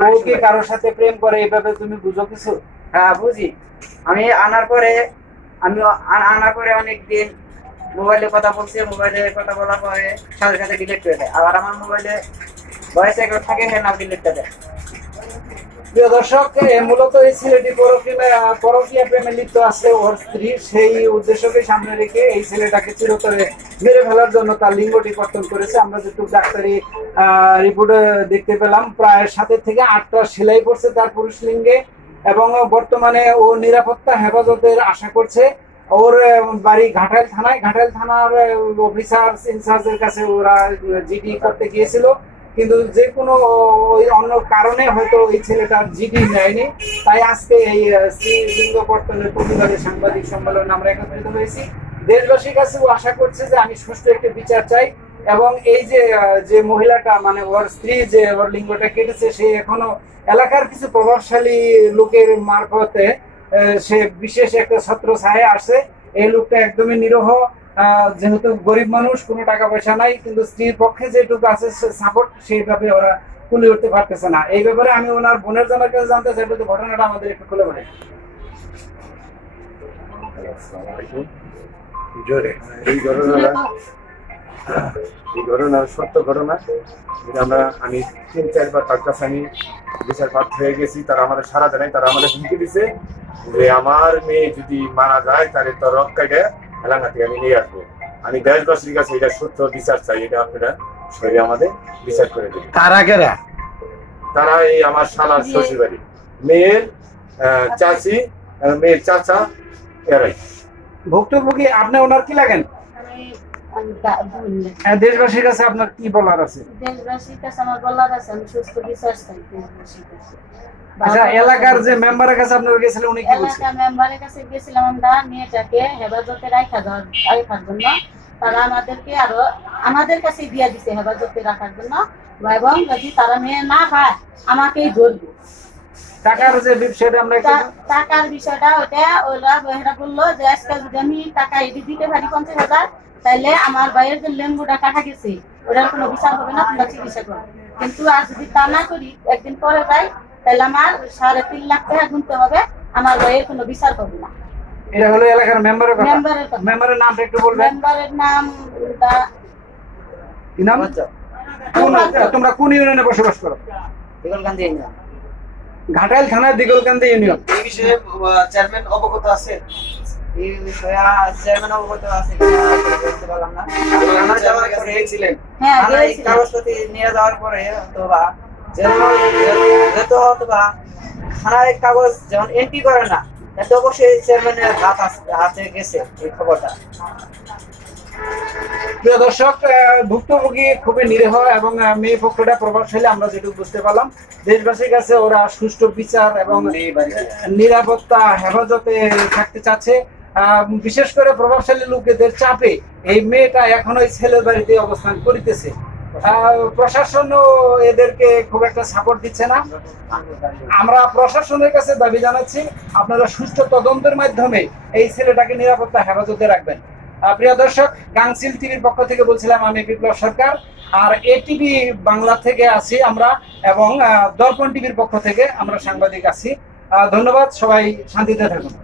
বউ কি কারোর সাথে প্রেম করে এইভাবে তুমি বুঝো কিছু? হ্যাঁ বুঝি। আমি আনার পরে অনেকদিন মোবাইলে কথা বলছি, মোবাইলে কথা বলার পরে সাথে সাথে ডিলিট করে দেয়। আবার আমার মোবাইলে ভয়েস রেকর্ড থাকে, সে নাম ডিলিট করে দেয়। প্রিয় দর্শক, মূলত এই ছেলেটি পরকীয়া প্রেমে লিপ্ত আছে ওর স্ত্রী। সেই উদ্দেশ্যকে সামনে রেখে এই ছেলেটাকে চিরতরে মেরে ফেলার জন্য তার লিঙ্গটি কর্তন করেছে। আমরা যেটুকু ডাক্তারি রিপোর্টে দেখতে পেলাম, প্রায় 7 থেকে 8টা সেলাই পড়ছে তার পুরুষ লিঙ্গে, এবং বর্তমানে ও নিরাপত্তা হেফাজতের আশা করছে। ওর বাড়ি ঘাটাইল থানায়। ঘাটাইল থানার অফিসার ইনচার্জের কাছে ওরা জিডি করতে গিয়েছিল, কিন্তু যে কোনো ওই অন্য কারণে হয়তো ওই ছেলেটার জিডি নেয়নি। তাই আজকে এই লিঙ্গ কর্তনের প্রতিবাদে সাংবাদিক সম্মেলনে আমরা একত্রিত হয়েছি। দেশবাসীর কাছে ও আশা করছে যে আমি সুষ্ঠু একটি বিচার চাই, এবং এই যে মহিলাটা মানে ওর স্ত্রী যে ওর লিঙ্গটা কেটেছে, সে এখনো এলাকার কিছু প্রভাবশালী লোকের মারফতে সে বিশেষ একটা ছত্র ছায়া আসে। এই লোকটা একদমই নিরহ, যেহেতু গরিব মানুষ, কোনো টাকা পয়সা নাই, কিন্তু স্ত্রীর পক্ষে যেটুকু আছে সাপোর্ট সেইভাবে ওরা তুলে উঠতে পারতেছে না। এই ব্যাপারে আমি ওনার বোনের জানার কাছে জানতে চাই, তো ঘটনাটা আমাদের একটু খুলে বলে। এই ঘটনার সত্য ঘটনা। আমি 3-4 বার তার কাছে আমি বিচার প্রার্থী হয়ে গেছি। তারা আমাদের সারা দেয়, তারা আমাদের হুমকি দিছে যে আমার মেয়ে যদি মারা যায় তাহলে তো রক্ষাকে এলাকা থেকে আমি নিয়ে আসবো। আমি দেশবাসীর কাছে এটা সত্য বিচার চাই, এটা আপনারা সবাই আমাদের বিচার করে দিন। তারা এই আমার শালার শ্বশুর বাড়ি, মেয়ের চাচি, মেয়ের চাচা, এরাই ভুক্তভোগী। আপনি ওনার কি লাগেন? দেশবাসীর কাছে আপনার কি বলার আছে? দেশবাসীর কাছে আমার বলার আছে আমি সুস্থ বিচার চাই দেশবাসীর কাছে। আচ্ছা, এলাকার যে মেম্বারের কাছে আপনারা গেছিলেন, উনি কি বলছেন? এলাকার মেম্বারের কাছে গেছিলাম আমরা মেয়েটাকে হেফাজতে রাখার জন্য। তারা আমাদেরকে আরো আমাদের কাছে দিয়ে দিছে হেফাজতে রাখার জন্য, এবং যদি তারা মেয়ে না পায় আমাকেই ধরবে। টাকার যে বিষয়টা আমরা টাকার বিষয়টা ওরা বললো যে আজকে যদি আমি টাকা দিতে পারি 50,000, তাহলে আমার ভাইয়ের যে লেম্বুটা কাটা গেছে ওটার কোনো বিচার হবে না, তোমরা চিকিৎসা করো। কিন্তু আর যদি তা না করি, একদিন পরে যাই, তাহলে আমার 3.5 লাখ টাকা গুনতে হবে, আমার ভাইয়ের কোনো বিচার হবে না। এটা হলো এলাকার মেম্বারের কথা। মেম্বারের নামটা একটু বলবেন? মেম্বারের নাম কি নাম? তোমরা কোন ইউনিয়নে বসবাস করো? দিগলকান্দি ইউনিয়ন, ঘাটাইল থানার দিগলকান্দি ইউনিয়ন। এই বিষয়ে চেয়ারম্যান অবগত আছে? এই বিষয়ে চেয়ারম্যান অবগত আছে বলতে পারলাম না। আপনারা যাওয়ার পরে গিয়েছিলেন? হ্যাঁ, কাগজপত্র নিয়ে যাওয়ার পরে অথবা যেহেতু অথবা থানার কাগজ যেমন এন্ট্রি করে না, এত অবশ্যই চেয়ারম্যানের হাতে গেছে এই খবরটা। প্রিয় দর্শক, ভুক্তভোগী খুবই নিরীহ এবং মেয়ে পক্ষটা প্রভাবশালী, আমরা যেটুকু বুঝতে পারলাম। দেশবাসীর কাছে ওরা সুষ্ঠু বিচার এবং নিরাপত্তা হেফাজতে থাকতে চাচ্ছে। বিশেষ করে প্রভাবশালী লোকেদের চাপে এই মেয়েটা এখন ওই ছেলের বাড়িতে অবস্থান করিতেছে। প্রশাসনও এদেরকে খুব একটা সাপোর্ট দিচ্ছে না। আমরা প্রশাসনের কাছে দাবি জানাচ্ছি, আপনারা সুষ্ঠু তদন্তের মাধ্যমে এই ছেলেটাকে নিরাপত্তা হেফাজতে রাখবেন। প্রিয় দর্শক, গাংচিল টিভির পক্ষ থেকে বলছিলাম আমি বিপ্লব সরকার, আর এটিভি বাংলা থেকে আছি আমরা, এবং দর্পণ টিভির পক্ষ থেকে আমরা সাংবাদিক আছি। ধন্যবাদ, সবাই শান্তিতে থাকুন।